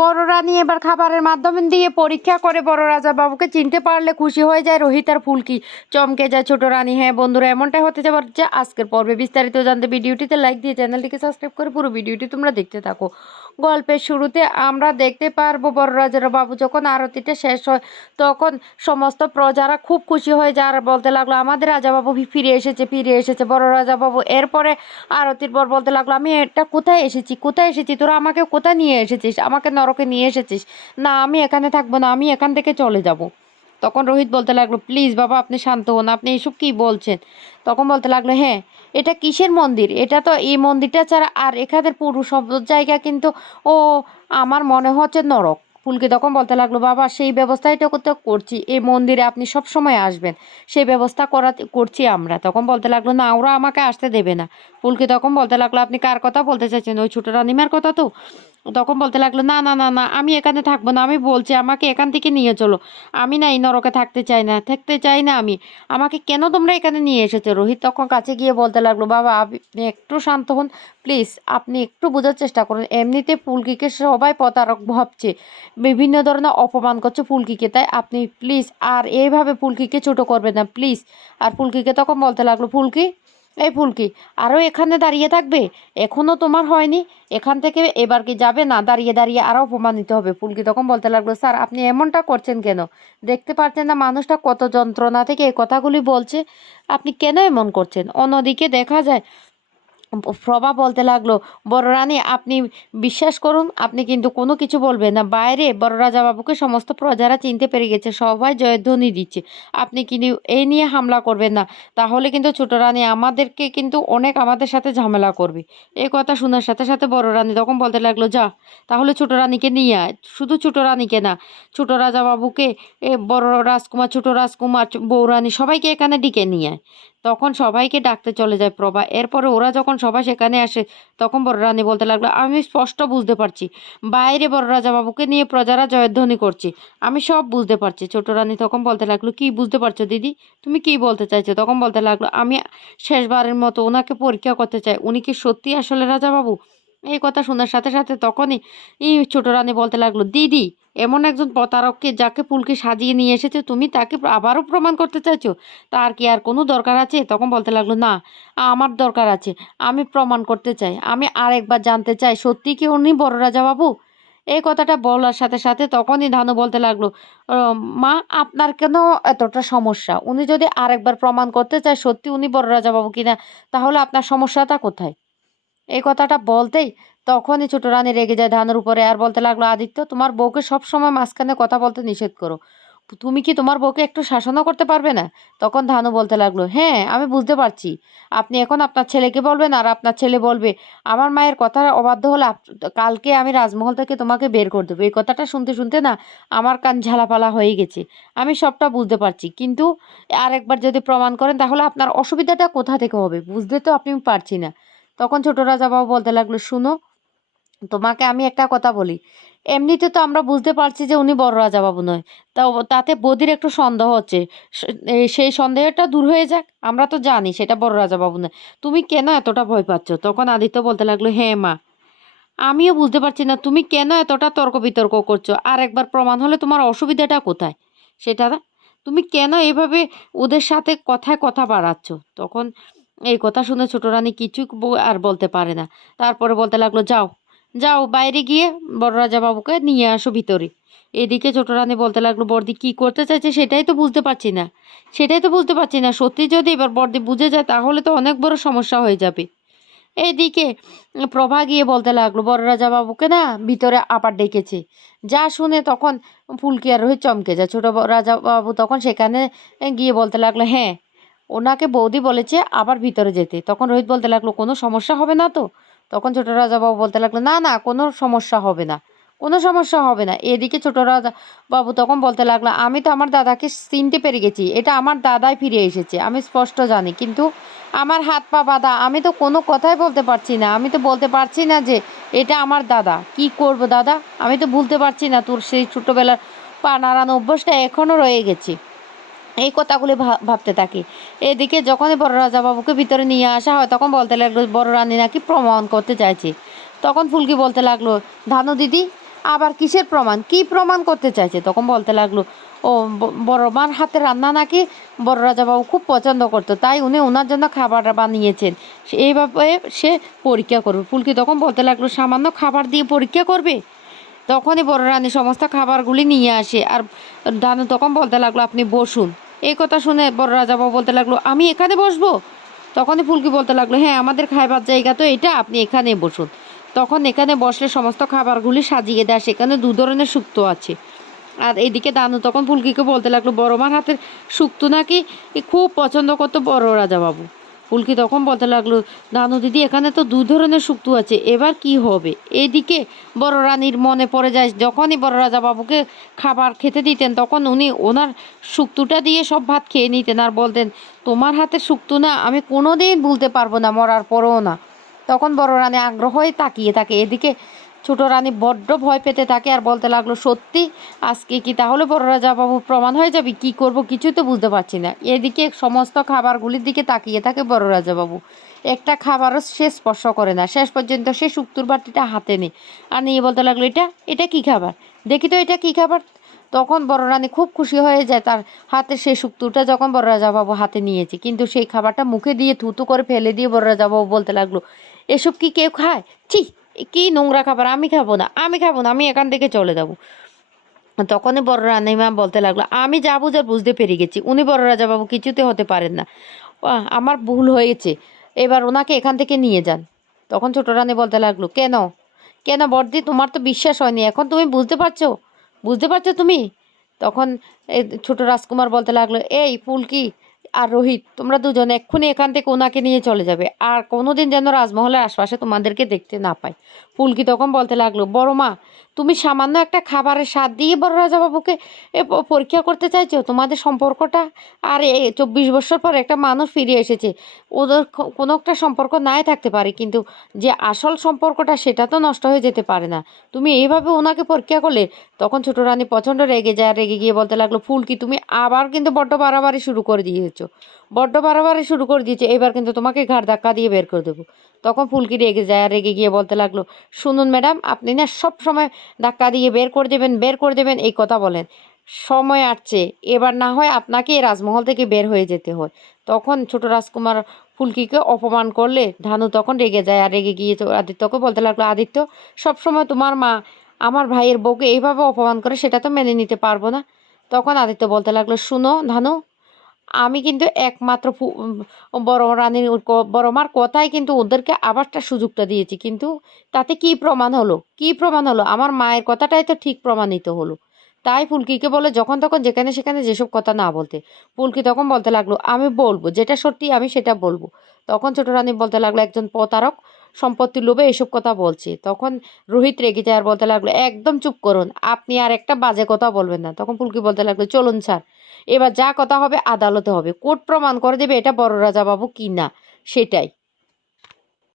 বড় নিয়ে এবার খাবারের মাধ্যমে দিয়ে পরীক্ষা করে বড় রাজা বাবুকে চিনতে পারলে খুশি হয়ে যায় রোহিত আর ফুলকি। চমকে যায় ছোট রানী। হ্যাঁ বন্ধুরা, এমনটাই হতে যাবার যে আজকের পর্বে বিস্তারিত জানতে ভিডিওটিতে লাইক দিয়ে চ্যানেলটিকে সাবস্ক্রাইব করে পুরো ভিডিওটি তোমরা দেখতে থাকো। গল্পের শুরুতে আমরা দেখতে পারব বড়রাজার বাবু যখন আরতিটা শেষ হয়, তখন সমস্ত প্রজারা খুব খুশি হয়ে যায় আর বলতে লাগল, আমাদের রাজাবাবু ফিরে এসেছে ফিরে এসেছে। বড় রাজাবাবু এরপরে আরতির পর বলতে লাগল, আমি এটা কোথায় এসেছি? কোথায় এসেছি? তোরা আমাকে কোথায় নিয়ে এসেছিস? আমাকে নরকে নিয়ে এসেছিস? না, আমি এখানে থাকব না, আমি এখান থেকে চলে যাব। তখন রোহিত বলতে লাগল, প্লিজ বাবা, আপনি শান্ত হন, আপনি এসব কী বলছেন? তখন বলতে লাগল হ্যাঁ এটা কিসের মন্দির? এটা তো এই মন্দিরটা ছাড়া আর এখানের পুরো সব জায়গা কিন্তু, ও, আমার মনে হচ্ছে নরক। ফুলকি তখন বলতে লাগল, বাবা, সেই ব্যবস্থাই তো তো করছি, এই মন্দিরে আপনি সব সময় আসবেন, সেই ব্যবস্থা করা করছি আমরা। তখন বলতে লাগল, না, ওরা আমাকে আসতে দেবে না। ফুলকি তখন বলতে লাগল, আপনি কার কথা বলতে চাইছেন? ওই ছোটো রানিমার কথা তো? তখন বলতে লাগল, না না না না, আমি এখানে থাকব না, আমি বলছি আমাকে এখান থেকে নিয়ে চলো। আমি না এই নরকে থাকতে চাই না, থাকতে চাই না আমি। আমাকে কেন তোমরা এখানে নিয়ে এসেছ? রোহিত তখন কাছে গিয়ে বলতে লাগল, বাবা, আপনি একটু শান্ত হন, প্লিজ, আপনি একটু বোঝার চেষ্টা করুন। এমনিতে ফুলকিকে সবাই প্রতারক ভাবছে, বিভিন্ন ধরনের অপমান করছে ফুলকিকে তাই আপনি প্লিজ, আর এইভাবে ফুলকিকে ছোটো করবেন না, প্লিজ। আর ফুলকিকে তখন বলতে লাগল ফুলকি এই ফুলকি আরও এখানে দাঁড়িয়ে থাকবে? এখনও তোমার হয়নি? এখান থেকে এবার কি যাবে? না, দাঁড়িয়ে দাঁড়িয়ে আরও অপমানিত হবে। ফুলকি তখন বলতে লাগল, স্যার, আপনি এমনটা করছেন কেন? দেখতে পাচ্ছেন না মানুষটা কত যন্ত্রণা থেকে এই কথাগুলি বলছে। আপনি কেন এমন করছেন? অন্যদিকে দেখা যায় প্রভা বলতে লাগল, বড় রানী, আপনি বিশ্বাস করুন, আপনি কিন্তু কোনো কিছু বলবেন না। বাইরে বড় রাজা বাবুকে সমস্ত প্রজারা চিনতে পেরে গেছে, সবাই জয়ধ্বনি দিচ্ছে। আপনি কিন্তু এই নিয়ে হামলা করবেন না। তাহলে কিন্তু ছোট রানী আমাদেরকে কিন্তু অনেক আমাদের সাথে ঝামেলা করবে। এই কথা শোনার সাথে সাথে বড় রানী তখন বলতে লাগল, যা, তাহলে ছোট রানীকে নিয়ে আয়। শুধু ছোট রানীকে না, ছোট রাজা বাবুকে এ বড় রাজকুমার, ছোট রাজকুমার বৌরানী সবাইকে এখানে ডেকে নিয়ে আয়। তখন সবাইকে ডাকতে চলে যায় প্রভা। এরপরে ওরা যখন সবাই সেখানে আসে, তখন বড় রানী বলতে লাগল, আমি স্পষ্ট বুঝতে পারছি। বাইরে বড় রাজা বাবুকে নিয়ে প্রজারা জয়ধ্বনি করছি। আমি সব বুঝতে পারছি। ছোট রানী তখন বলতে লাগল, কি বুঝতে পারছ দিদি? তুমি কি বলতে চাইছো? তখন বলতে লাগল, আমি শেষবারের মতো ওনাকে পরীক্ষা করতে চাই। উনি কি সত্যি আসলে রাজা বাবু এই কথা শোনার সাথে সাথে তখনই ছোট রানী বলতে লাগল, দিদি এমন একজন প্রতারককে যাকে ফুলকে সাজিয়ে নিয়ে এসেছে তুমি, তাকে আবারও প্রমাণ করতে চাইছো? তার কি আর কোনো দরকার আছে? তখন বলতে লাগল, না, আমার দরকার আছে। আমি প্রমাণ করতে চাই। আমি আরেকবার জানতে চাই, সত্যি কি উনি বড় রাজা বাবু এই কথাটা বলার সাথে সাথে তখনই ধানু বলতে লাগল মা, আপনার কেন এতটা সমস্যা? উনি যদি আরেকবার প্রমাণ করতে চায়, সত্যি উনি বড় রাজা বাবু কিনা, তাহলে আপনার সমস্যাটা কোথায়? এই কথাটা বলতেই তখনই ছোট রানী রেগে যায় ধানের উপরে আর বলতে লাগল, আদিত্য, তোমার বউকে সবসময় মাঝখানে কথা বলতে নিষেধ করো। তুমি কি তোমার বউকে একটু শাসনও করতে পারবে না? তখন ধানু বলতে লাগল হ্যাঁ আমি বুঝতে পারছি। আপনি এখন আপনার ছেলেকে বলবেন আর আপনার ছেলে বলবে, আমার মায়ের কথা অবাধ্য হলে কালকে আমি রাজমহল থেকে তোমাকে বের করে দেবো। এই কথাটা শুনতে শুনতে না আমার কান ঝালাপালা হয়ে গেছে। আমি সবটা বুঝতে পারছি। কিন্তু আরেকবার যদি প্রমাণ করেন তাহলে আপনার অসুবিধাটা কোথা থেকে হবে? বুঝতে তো আপনি পারছি না। তখন ছোট রাজা বাবু বলতে লাগল, শুনো, তোমাকে আমি একটা কথা বলি। এমনিতে তো আমরা বুঝতে পারছি যে উনি বড় রাজা বাবু নয়। তা তাতে বদির একটু সন্দেহ হচ্ছে। সেই সন্দেহটা দূর হয়ে যাক। আমরা তো জানি সেটা বড় রাজা বাবু নয়। তুমি কেন এতটা ভয় পাচ্ছ? তখন আদিত্য বলতে লাগল হ্যাঁ মা, আমিও বুঝতে পারছি না। তুমি কেন এতটা তর্ক বিতর্ক করছ? আর একবার প্রমাণ হলে তোমার অসুবিধাটা কোথায়? সেটা তুমি কেন এভাবে ওদের সাথে কথায় কথা বাড়াচ্ছ? তখন এই কথা শুনে ছোটো রানী কিছু আর বলতে পারে না। তারপরে বলতে লাগল, যাও যাও বাইরে গিয়ে বড় রাজা বাবুকে নিয়ে আসো ভিতরে। এদিকে ছোট রানী বলতে লাগল বর্দি কি করতে চাইছে সেটাই তো বুঝতে পারছি না। সেটাই তো বুঝতে পারছি না। সত্যি যদি এবার বর্দি বুঝে যায়, তাহলে তো অনেক বড় সমস্যা হয়ে যাবে। এদিকে প্রভা গিয়ে বলতে লাগল, বড় রাজা বাবুকে না ভিতরে আবার ডেকেছে। যা শুনে তখন ফুলকি আর রোহিত চমকে যায়। ছোট রাজা বাবু তখন সেখানে গিয়ে বলতে লাগল হ্যাঁ ওনাকে বৌদি বলেছে আবার ভিতরে যেতে। তখন রোহিত বলতে লাগল, কোনো সমস্যা হবে না তো? তখন ছোট রাজা বাবু বলতে লাগল, না না, কোনো সমস্যা হবে না। কোনো সমস্যা হবে না। এদিকে ছোট রাজা বাবু তখন বলতে লাগল, আমি তো আমার দাদাকে চিনতে পেরে গেছি। এটা আমার দাদাই ফিরে এসেছে। আমি স্পষ্ট জানি। কিন্তু আমার হাত পা বাঁধা। আমি তো কোনো কথাই বলতে পারছি না। আমি তো বলতে পারছি না যে এটা আমার দাদা। কি করব দাদা? আমি তো ভুলতে পারছি না। তোর সেই ছোটোবেলার পা নাড়ানো অভ্যাসটা এখনও রয়ে গেছে। এই কথাগুলি ভাব- ভাবতে থাকি। এদিকে যখনই বড় রাজা বাবুকে ভিতরে নিয়ে আসা হয়, তখন বলতে লাগল, বড় রানী নাকি প্রমাণ করতে চাইছে? তখন ফুলকি বলতে লাগল, ধানু দিদি, আবার কিসের প্রমাণ? কি প্রমাণ করতে চাইছে? তখন বলতে লাগল, ও বড় মার হাতে রান্না নাকি? বড় রাজাবাবু খুব পছন্দ করতো, তাই উনি ওনার জন্য খাবার বানিয়েছেন। এইভাবে সে পরীক্ষা করবে। ফুলকি তখন বলতে লাগল, সামান্য খাবার দিয়ে পরীক্ষা করবে? তখনই বড় রানী সমস্ত খাবারগুলি নিয়ে আসে। আর দানু তখন বলতে লাগল, আপনি বসুন। এই কথা শুনে বড় রাজা বাবু বলতে লাগল, আমি এখানে বসবো? তখনই ফুলকি বলতে লাগল হ্যাঁ আমাদের খাইবার জায়গা তো এটা, আপনি এখানে বসুন। তখন এখানে বসলে সমস্ত খাবারগুলি সাজিয়ে দেয়, সেখানে দু ধরনের শুক্তো আছে। আর এদিকে দানু তখন ফুলকিকে বলতে লাগল, বড় মার হাতের শুক্তো নাকি? খুব পছন্দ করতো বড় রাজাবাবু ফুলকি তখন বলতে লাগল? দানু দিদি, এখানে তো দু ধরনের শুক্তো আছে। এবার কি হবে? এদিকে বড় রানীর মনে পড়ে যায়, যখনই বড় রাজা বাবুকে খাবার খেতে দিতেন, তখন উনি ওনার শুক্তোটা দিয়ে সব ভাত খেয়ে নিতেন আর বলতেন, তোমার হাতের শুক্তো না, আমি কোনো দিন ভুলতে পারব না, মরার পরেও না। তখন বড় রানী আগ্রহ হয়ে তাকিয়ে থাকে। এদিকে ছোট রানী বড্ড ভয় পেতে থাকে আর বলতে লাগল, সত্যি? আজকে কি তাহলে বড় রাজা বাবু প্রমাণ হয়ে যাবে? কি করব? কিছুই তো বুঝতে পারছি না। এদিকে সমস্ত খাবারগুলির দিকে তাকিয়ে থাকে বড় রাজা বাবু একটা খাবারও সে স্পর্শ করে না। শেষ পর্যন্ত সে শুক্তুর বাটিটা হাতে নেই আর নিয়ে বলতে লাগল, এটা এটা কি খাবার? দেখি তো এটা কি খাবার? তখন বড় রানী খুব খুশি হয়ে যায় তার হাতে সেই শুক্তুটা যখন বড় রাজাবাবু হাতে নিয়েছে। কিন্তু সেই খাবারটা মুখে দিয়ে থুতু করে ফেলে দিয়ে বড় রাজাবাবু বলতে লাগল, এসব কি কেউ খায়? ছি কি নোংরা খাবার? আমি খাব না, আমি খাব না, আমি এখান থেকে চলে যাব। তখনই বড় রানীমা বলতে লাগল, আমি যাব যা বুঝতে পেরে গেছি, উনি বড় রাজাবাবু কিছুতে হতে পারেন না। আমার ভুল হয়েছে, এবার ওনাকে এখান থেকে নিয়ে যান। তখন ছোট রানী বলতে লাগল, কেন? কেন বর্দি তোমার তো বিশ্বাস হয়নি, এখন তুমি বুঝতে পারছ? বুঝতে পারছ তুমি? তখন ছোট রাজকুমার বলতে লাগল, এই ফুলকি আর রোহিত, তোমরা দুজন এক্ষুনি এখান থেকে ওনাকে নিয়ে চলে যাবে। আর কোনোদিন যেন রাজমহলের আশপাশে তোমাদেরকে দেখতে না পাই ফুলকি তখন বলতে লাগল, বড় মা, তুমি সামান্য একটা খাবারের স্বাদ দিয়ে বড় রাজাবাবুকে পরীক্ষা করতে চাইছো? তোমাদের সম্পর্কটা আর চব্বিশ বছর পর একটা মানুষ ফিরে এসেছে। ওদের কোনো একটা সম্পর্ক নাই থাকতে পারে, কিন্তু যে আসল সম্পর্কটা সেটা তো নষ্ট হয়ে যেতে পারে না। তুমি এইভাবে ওনাকে পরীক্ষা করলে? তখন ছোটো রানী প্রচণ্ড রেগে যায় রেগে গিয়ে বলতে লাগল, ফুলকি, তুমি আবার কিন্তু বড্ড বাড়াবাড়ি শুরু করে দিয়েছ বড্ড বাড়াবাড়ি শুরু করে দিয়েছে। এবার কিন্তু তোমাকে ঘাড় ধাক্কা দিয়ে বের করে দেবো। তখন ফুলকি রেগে যায় রেগে গিয়ে বলতে লাগল, শুনুন ম্যাডাম, আপনি না সব সময় ধাক্কা দিয়ে বের করে দেবেন, বের করে দেবেন, এই কথা বলেন। সময় আসছে। এবার না হয় আপনাকে রাজমহল থেকে বের হয়ে যেতে হয়। তখন ছোট রাজকুমার ফুলকিকে অপমান করলে ধানু তখন রেগে যায় আর রেগে গিয়ে আদিত্যকে বলতে লাগল, আদিত্য, সবসময় তোমার মা আমার ভাইয়ের বউকে এইভাবে অপমান করে সেটা তো মেনে নিতে পারব না। তখন আদিত্য বলতে লাগল, শুনো ধানু আমি কিন্তু একমাত্র বড় রানীর বড় মার কথাই কিন্তু ওদেরকে আবারটা সুযোগটা দিয়েছি। কিন্তু তাতে কি প্রমাণ হলো? কি প্রমাণ হলো? আমার মায়ের কথাটাই তো ঠিক প্রমাণিত হলো। তাই ফুলকিকে বলে যখন তখন যেখানে সেখানে যেসব কথা না বলতে। ফুলকি তখন বলতে লাগল, আমি বলব, যেটা সত্যি আমি সেটা বলব। তখন ছোট রানী বলতে লাগল, একজন প্রতারক সম্পত্তির লোভে এসব কথা বলছে। তখন রোহিত রেগে যায় আর বলতে লাগল, একদম চুপ করুন, আপনি আর একটা বাজে কথা বলবেন না। তখন ফুলকি বলতে লাগল, চলুন স্যার, এবার যা কথা হবে আদালতে হবে। কোর্ট প্রমাণ করে দেবে এটা বড় রাজা বাবু কি না সেটাই।